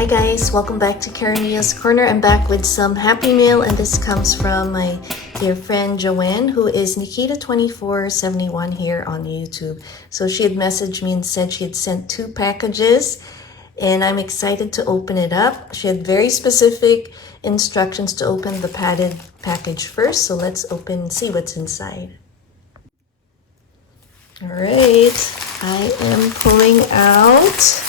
Hi guys, welcome back to Karamia's Corner. I'm back with some Happy Mail, and this comes from my dear friend Joann, who is Nikita2471 here on YouTube. So she had messaged me and said she had sent 2 packages, and I'm excited to open it up. She had very specific instructions to open the padded package first, so let's open and see what's inside. All right, I am pulling out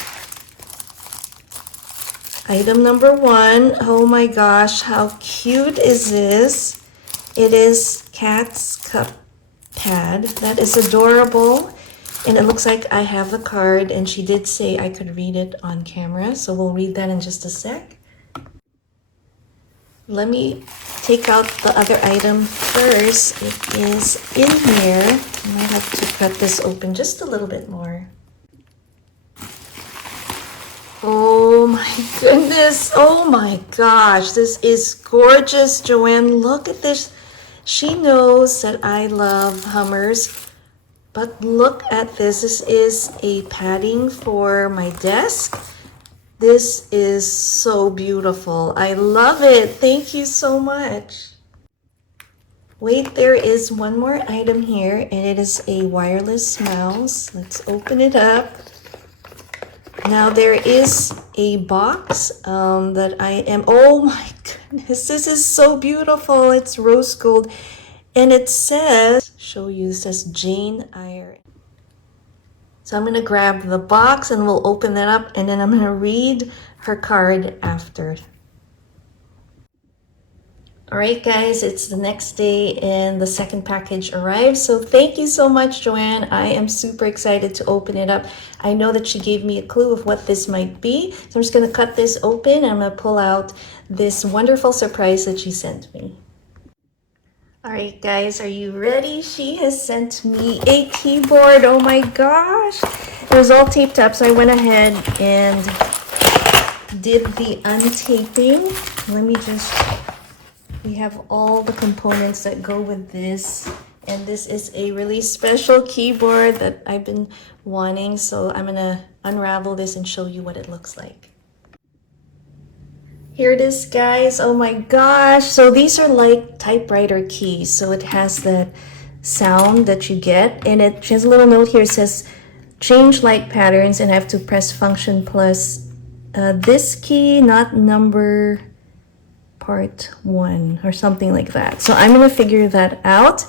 item number 1. Oh my gosh, how cute is this? It is Cat's Cup Pad. That is adorable. And it looks like I have the card, and she did say I could read it on camera, so we'll read that in just a sec. Let me take out the other item first. It is in here. I might have to cut this open just a little bit more. Oh my goodness. Oh my gosh. This is gorgeous, Joann. Look at this. She knows that I love Hummers. But look at this. This is a padding for my desk. This is so beautiful. I love it. Thank you so much. Wait, there is one more item here, and it is a wireless mouse. Let's open it up. Now there is a box that I am, oh my goodness, this is so beautiful. It's rose gold, and it says, show you, it says Jane Eyre. So I'm gonna grab the box and we'll open that up, and then I'm gonna read her card after. All right, guys, it's the next day and the second package arrived. So thank you so much, Joann. I am super excited to open it up. I know that she gave me a clue of what this might be. So I'm just gonna cut this open, and I'm gonna pull out this wonderful surprise that she sent me. All right, guys, are you ready? She has sent me a keyboard. Oh my gosh. It was all taped up, so I went ahead and did the untaping. Let me just... We have all the components that go with this, and this is a really special keyboard that I've been wanting, so I'm gonna unravel this and show you what it looks like. Here it is, guys. Oh my gosh. So these are like typewriter keys, so it has that sound that you get, and it has a little note here. It says change light patterns, and I have to press function plus this key, not number part 1 or something like that. So I'm going to figure that out.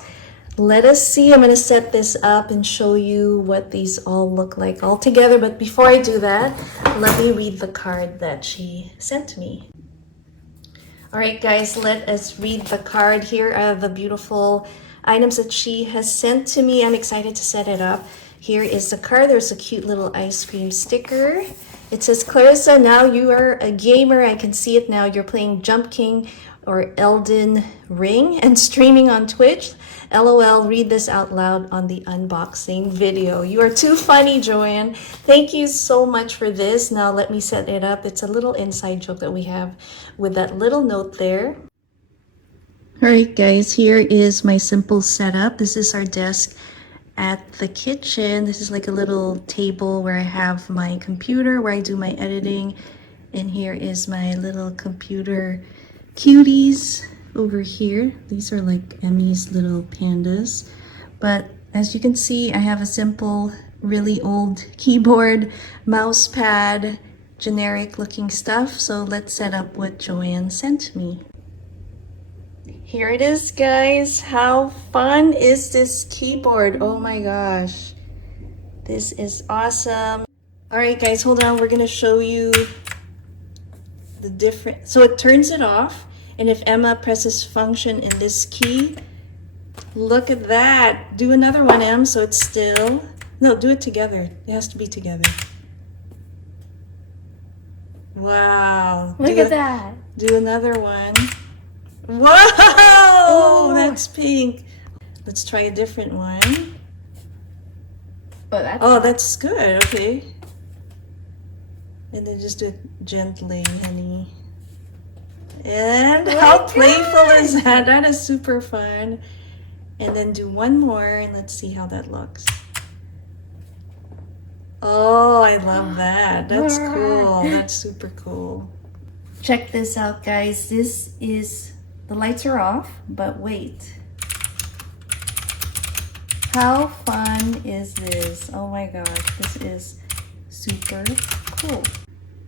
Let us see. I'm going to set this up and show you what these all look like all together. But before I do that, let me read the card that she sent me. All right, guys, let us read the card. Here are the beautiful items that she has sent to me. I'm excited to set it up. Here is the card. There's a cute little ice cream sticker. It says, Clarissa, now you are a gamer. I can see it now. You're playing Jump King or Elden Ring and streaming on Twitch. LOL, read this out loud on the unboxing video. You are too funny, Joann. Thank you so much for this. Now let me set it up. It's a little inside joke that we have with that little note there. All right, guys, here is my simple setup. This is our desk at the kitchen. This is like a little table where I have my computer where I do my editing, and here is my little computer cuties over here. These are like Emmy's little pandas, but as you can see, I have a simple, really old keyboard, mouse pad, generic looking stuff. So let's set up what Joann sent me. Here it is, guys. How fun is this keyboard? Oh my gosh. This is awesome. All right, guys, hold on. We're going to show you the different... So it turns it off, and if Emma presses function in this key, look at that. Do another one, Em, so it's still... No, do it together. It has to be together. Wow. Look at that. Do another one. Whoa! Ooh. That's pink. Let's try a different one. That's good. Okay. And then just do it gently, honey. And how playful is that? That is super fun. And then do one more, and let's see how that looks. Oh, I love that. That's cool. That's super cool. Check this out, guys. This is, the lights are off, but wait. How fun is this? Oh my gosh, this is super cool.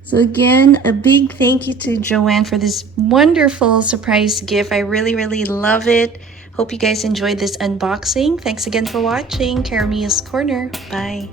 So again, a big thank you to Joann for this wonderful surprise gift. I really, really love it. Hope you guys enjoyed this unboxing. Thanks again for watching. Caramia's Corner. Bye.